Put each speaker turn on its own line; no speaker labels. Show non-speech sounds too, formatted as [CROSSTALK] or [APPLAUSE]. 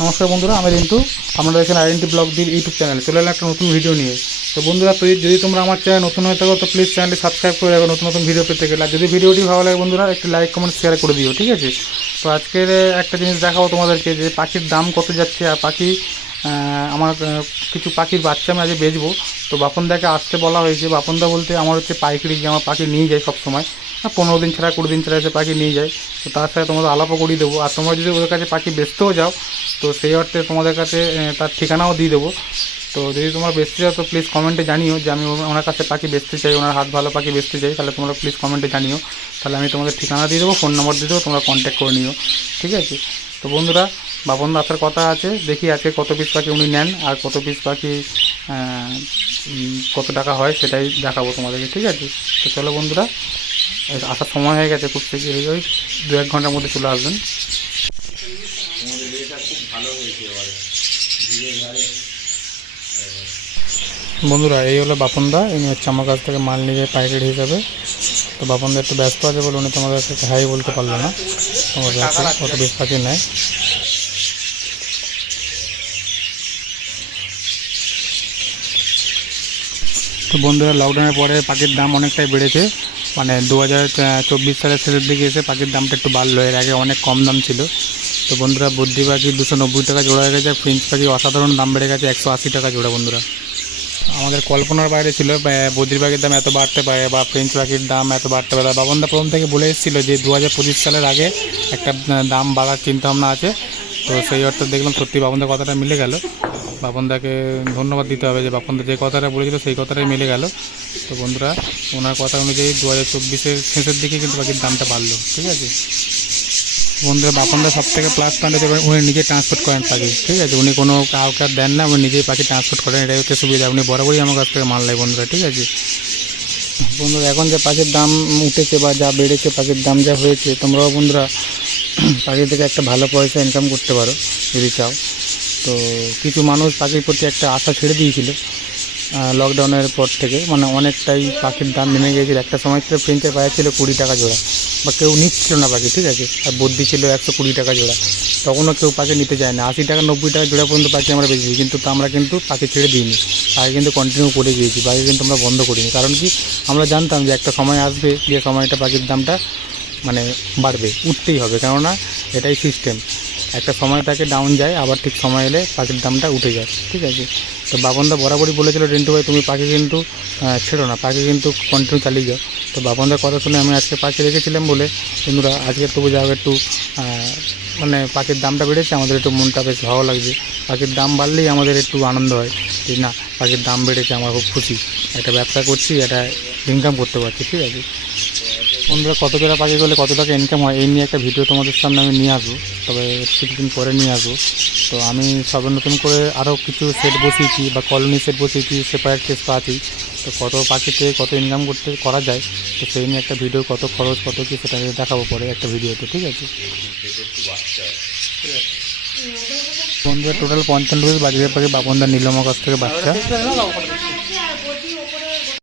নমস্কার বন্ধুরা আমি রিন্টু। আপনারা এখানে আইডেন্টি ব্লগ দিয়ে ইউটিউব চ্যানেলে। চলে এলাম একটা নতুন ভিডিও নিয়ে। তো বন্ধুরা তুই যদি তোমরা আমার চ্যানেল নতুন হয়ে থাকো তো প্লিজ চ্যানেলটি সাবস্ক্রাইব করে রাখো নতুন নতুন ভিডিও পেতে গেলে। যদি ভিডিওটি ভালো লাগে বন্ধুরা একটি লাইক কমেন্ট শেয়ার করে দিও ঠিক আছে? তো আজকের একটা জিনিস দেখাবো তোমাদেরকে যে পাখির দাম কত যাচ্ছে আর পাখি আমার কিছু পাখির বাচ্চা আমি আজকে বেচবো। তো বাপনদাকে আসতে বলা হয়েছে। বাপনদা বলতে আমার হচ্ছে পাইকারি যে আমার পাখি নিয়ে যায় সবসময়। হ্যাঁ, পনেরো দিন ছাড়া কুড়ি দিন ছাড়া এসে পাখি নিয়ে যায়। তো তার সাথে তোমাদের আলাপও করিয়ে দেবো। আর তোমরা যদি ওদের কাছে পাখি বেচতেও যাও তো সেই অর্থে তোমাদের কাছে তার ঠিকানাও দিয়ে দেবো। তো যদি তোমরা বেচতে চাও, তো প্লিজ কমেন্টে জানিও যে আমি ওনার কাছে পাখি বেচতে চাই, ওনার হাত ভালো পাখি বেচতে চাই, তাহলে তোমরা প্লিজ কমেন্টে জানিও। তাহলে আমি তোমাদের ঠিকানা দিয়ে দেবো ফোন নম্বর দিয়ে দেবো, তোমরা কন্ট্যাক্ট করে নিও। ঠিক আছে? তো বন্ধুরা, বাপন দাসের কথা আছে, দেখি আজকে কত পিস পাখি উনি নেন, আর কত পিস পাখি কত টাকা হয় সেটাই দেখাবো তোমাদেরকে, ঠিক আছে? তো চলো বন্ধুরা আসার সময় হয়ে গেছে খুব শীঘ্রই, ওই দু এক ঘণ্টার মধ্যে চলে আসবেন। বন্ধুরা, এই হলো বাপনদা। ইনি হচ্ছে আমার কাছ থেকে মাল নিয়ে পাইকারি হিসাবে। তো বাপনদা একটু ব্যস্ত আছে বলে উনি তোমাদের কাছে হাই বলতে পারল না। তোমার কাছে বেশ পাখি নেয় তো বন্ধুরা লকডাউনের পরে পাখির দাম অনেকটাই বেড়েছে। মানে দু হাজার চব্বিশ সালের শেষের দিকে এসে পাখির দামটা একটু বাড়লো। এর আগে অনেক কম দাম ছিল। তো বন্ধুরা, বুদ্ধি পাখি দুশো নব্বই টাকা জোড়া হয়ে গেছে, ফ্রেঞ্চ পাখি অসাধারণ দাম বেড়ে গেছে একশো আশি টাকা জোড়া বন্ধুরা। আমাদের কল্পনার বাইরে ছিল বদ্রি পাখির দাম এত বাড়তে পারে বা ফ্রেঞ্চ পাখির দাম এত বাড়তে পারে। বাবনদা প্রথম থেকে বলে এসেছিল যে দু হাজার পঁচিশ সালের আগে একটা দাম বাড়ার চিন্তাভাবনা আছে। তো সেই অর্থে দেখলাম সত্যি বাবনদার কথাটা মিলে গেল। বাপনদাকে ধন্যবাদ দিতে হবে যে বাপনদা যে কথাটা বলেছিল সেই কথাটাই মিলে গেল। তো বন্ধুরা, ওনার কথা অনুযায়ী দু হাজার চব্বিশের শেষের দিকে কিন্তু পাখির দামটা বাড়লো, ঠিক আছে? বন্ধুরা বাপনদা সব থেকে প্লাস পয়েন্ট হচ্ছে উনি নিজে ট্রান্সপোর্ট করেন পাখি, ঠিক আছে? উনি কোনো কাউকে দেন না, উনি নিজেই পাখি ট্রান্সপোর্ট করেন, এটাই হচ্ছে সুবিধা। উনি বরাবরই আমার কাছ থেকে মাল নেয় বন্ধুরা, ঠিক আছে? বন্ধুরা, এখন যে পাখির দাম উঠেছে বা যা বেড়েছে, পাখির দাম যা হয়েছে, তোমরাও বন্ধুরা [CLEARS THROAT] পাখি থেকে একটা ভালো পয়সা ইনকাম করতে পারো, যদি চাও। তো কিছু মানুষ পাখির প্রতি একটা আশা ছেড়ে দিয়েছিল। লকডাউনের পর থেকে মানে অনেকটাই পাখির দাম নেমে গিয়েছিল। একটা সময় ছিল প্রিন্টের পায়ে ছিল কুড়ি টাকা জোড়া, বা কেউ নিচ্ছিল না পাখি, ঠিক আছে? আর বদ্যি ছিল একশো কুড়ি টাকা জোড়া। তখনও কেউ পাখি নিতে চায় না। আশি টাকা, নব্বই টাকা জোড়া পর্যন্ত পাখি আমরা বেঁচেছি, কিন্তু তা আমরা কিন্তু পাখি ছেড়ে দিইনি। পাখি কিন্তু কন্টিনিউ করে গিয়েছি পাখি কিন্তু আমরা বন্ধ করিনি। কারণ কি? আমরা জানতাম যে একটা সময় আসবে যে সময়টা পাখির দামটা মানে বাড়বে, উঠতেই হবে। কেননা এটাই সিস্টেম একটা সময় তাকে ডাউন যায়, আবার ঠিক সময় এলে পাখির দামটা উঠে যায়, ঠিক আছে? তো বাবনদা বরাবরই বলেছিল, রিন্টু ভাই, তুমি পাখি কিন্তু ছেড়ো না, পাখি কিন্তু কন্টিনিউ চালিয়ে যাও। তো বাবনদার কথা শুনে আমি আজকে পাখি রেখেছিলাম বলে, বন্ধুরা, আজকে তবু যাও একটু মানে পাখির দামটা বেড়েছে, আমাদের একটু মনটা বেশ ভালো লাগছে। পাখির দাম বাড়লেই আমাদের একটু আনন্দ হয় যে, না, পাখির দাম বেড়েছে, আমার খুব খুশি। একটা ব্যবসা করছি, একটা ইনকাম করতে পারছি, ঠিক আছে? বন্ধুরা, কত টাকা পাখি করলে কত টাকা ইনকাম হয়, এই নিয়ে একটা ভিডিও তোমাদের সামনে আমি নিয়ে আসব। তবে কিছুদিন পরে নিয়ে আসব। তো আমি সব নতুন করে আরও কিছু সেট বসিয়েছি বা কলোনি সেট বসিয়েছি সেপারেট কেস তো আছেই তো কত পাখিতে কত ইনকাম করতে করা যায়, তো সেই নিয়ে একটা ভিডিও কত খরচ, কত কী সেটা দেখাবো পরে একটা ভিডিওতে ঠিক আছে? বন্ধুরা টোটাল পঞ্চান্ন পিস বাজারের পাখি বাপনদার নীলমা কাছ থেকে বাচ্চা।